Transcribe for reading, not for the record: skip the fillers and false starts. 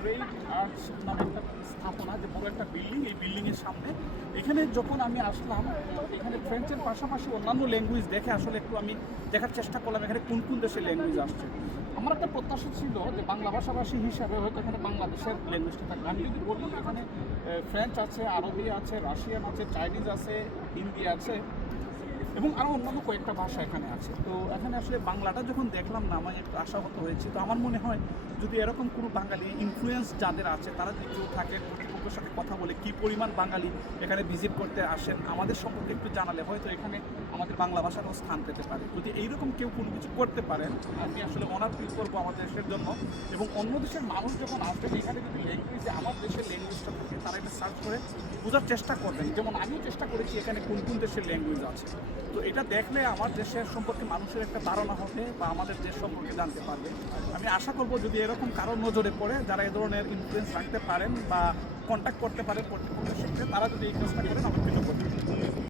Great arts নামে একটা স্থাপনা, যে বড় একটা বিল্ডিং, এই বিল্ডিংয়ের সামনে এখানে যখন আমি আসলাম, এখানে ফ্রেঞ্চের পাশাপাশি অন্যান্য ল্যাঙ্গুয়েজ দেখে আসলে একটু আমি দেখার চেষ্টা করলাম এখানে কোন কোন দেশের ল্যাঙ্গুয়েজ আসছে। আমার একটা প্রত্যাশা ছিল যে বাংলা ভাষাভাষী হিসাবে হয়তো এখানে বাংলাদেশের ল্যাঙ্গুয়েজটা থাকবে। আমি যদি বলি এখানে ফ্রেঞ্চ আছে, আরবি আছে, রাশিয়ান আছে, চাইনিজ আছে, হিন্দি আছে এবং আরও অন্যান্য কয়েকটা ভাষা এখানে আছে। তো এখানে আসলে বাংলাটা যখন দেখলাম না, আমি একটু আশাহত হয়েছি। তো আমার মনে হয় যদি এরকম কোনো বাঙালি ইনফ্লুয়েন্স যাদের আছে, তারা যদি কেউ থাকেন, কর্তৃপক্ষের সাথে কথা বলে কী পরিমাণ বাঙালি এখানে ভিজিট করতে আসেন আমাদের সম্পর্কে একটু জানালে হয়তো এখানে আমাদের বাংলা ভাষারও স্থান পেতে পারে। যদি এইরকম কেউ কোনো কিছু করতে পারেন, আমি আসলে অনার ফিল করবো আমাদের দেশের জন্য। এবং অন্য দেশের মানুষ যখন আসবেন এখানে যদি ল্যাঙ্গুয়েজে আমার দেশের ল্যাঙ্গুয়েজটা থাকে, তারা এটা সার্চ করে বোঝার চেষ্টা করবেন। যেমন আমিও চেষ্টা করেছি এখানে কোন কোন দেশের ল্যাঙ্গুয়েজ আছে। তো এটা দেখলে আমার দেশের সম্পর্কে মানুষের একটা ধারণা হবে বা আমাদের দেশ সম্পর্কে জানতে পারবে। আমি আশা করব যদি এরকম কারো নজরে পড়ে যারা এই ধরনের ইনফ্লুয়েন্স রাখতে পারেন বা কন্ট্যাক্ট করতে পারেন কর্তৃপক্ষের সাথে, তারা যদি এই কাজটা করেন আমার কৃতজ্ঞ।